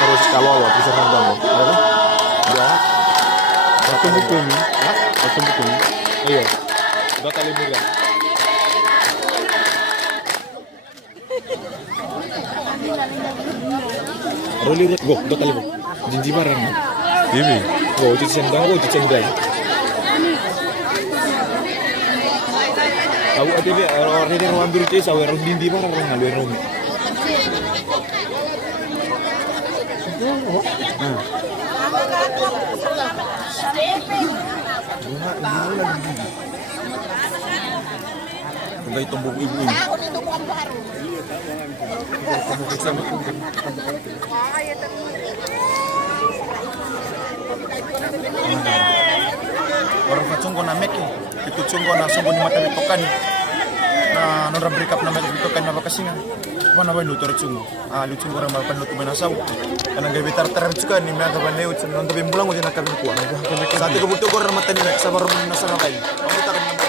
Terus kalau lo bisa nambah lo, ya, satu buku ini, iya, 2 kali murah. Roli go, 2 kali go, jinji barang, ini, go, cuci sendang. Aku ada dia orang ini orang biru cuci, sawer jinji barang orang ngaluin romi. Enggak itu buku ibu ini. Orang kacung kau namek itu cungko na sungko ni mata bitokan. Na nora berikap na mata bitokan na bakasinga. Mana ba nutor cungko? Lucung orang makan nutu benasau. Karena gaya bitar terang juga nih mereka banyak ucap nonton bimbulang udah nak kabin kuah. Saat itu kebutuhan orang mata nih sabar nasar lagi. Kamu tak akan mendapat.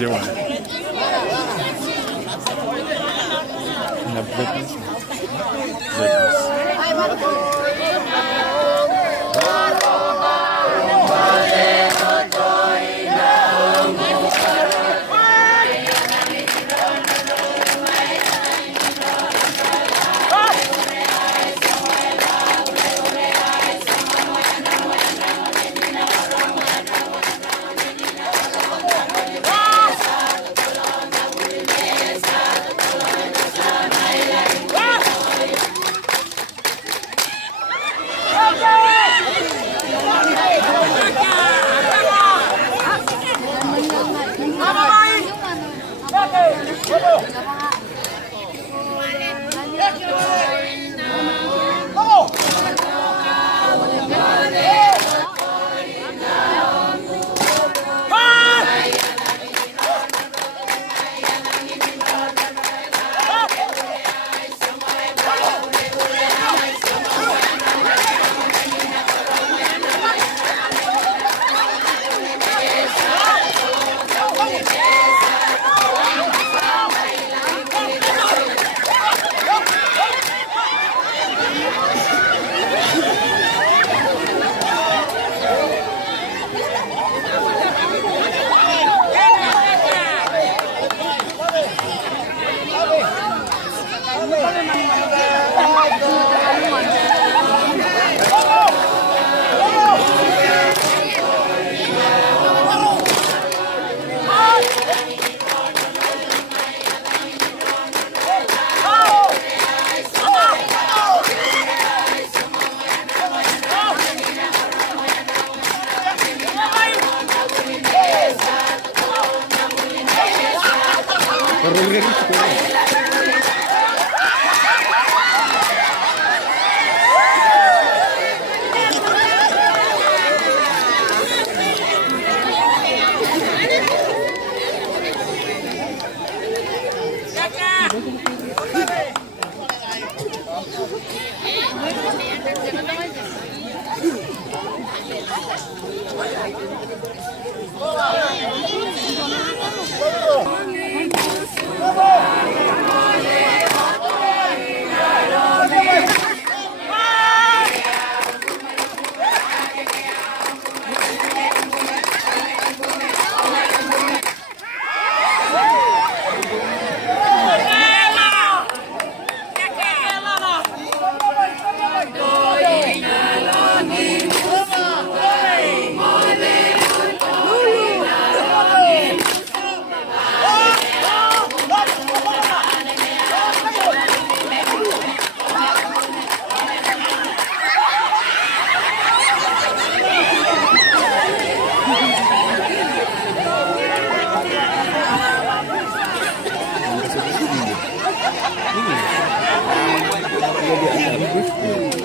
Działanie. Na brudność.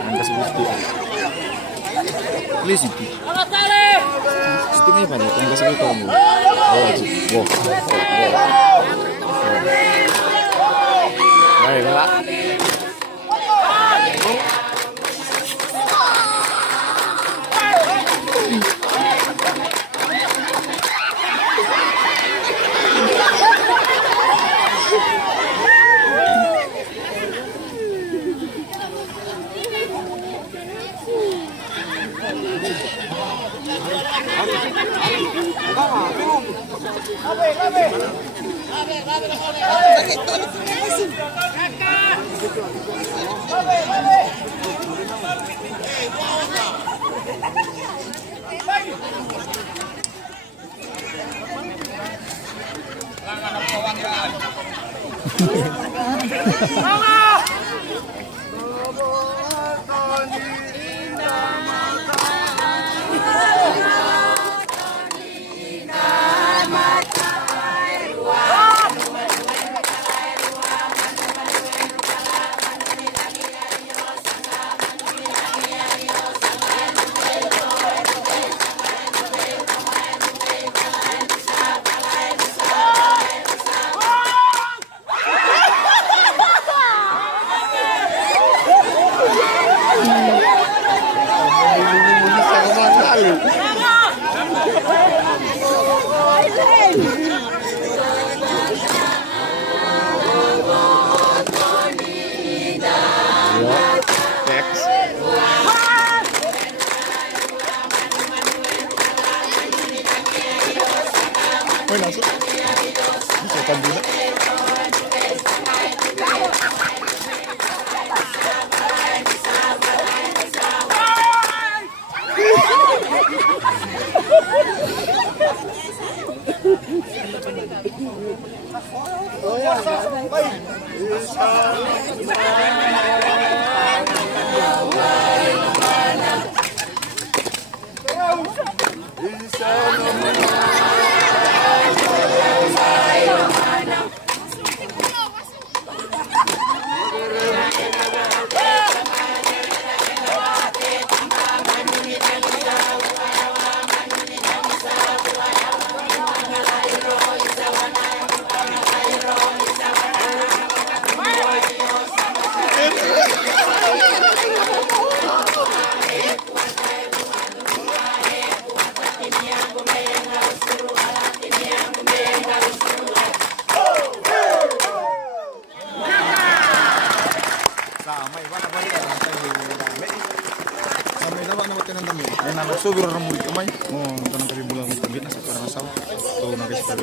Ang kasigusto. Please itu. Setengah apa nih? Ang kasigusto mo. Oh, Baik, Pak. Next. Uy, nasa? Bisa tandila. Subir orang murid kemai, kanang kari bulan mungkin nasa parang asawa, atau nagay sa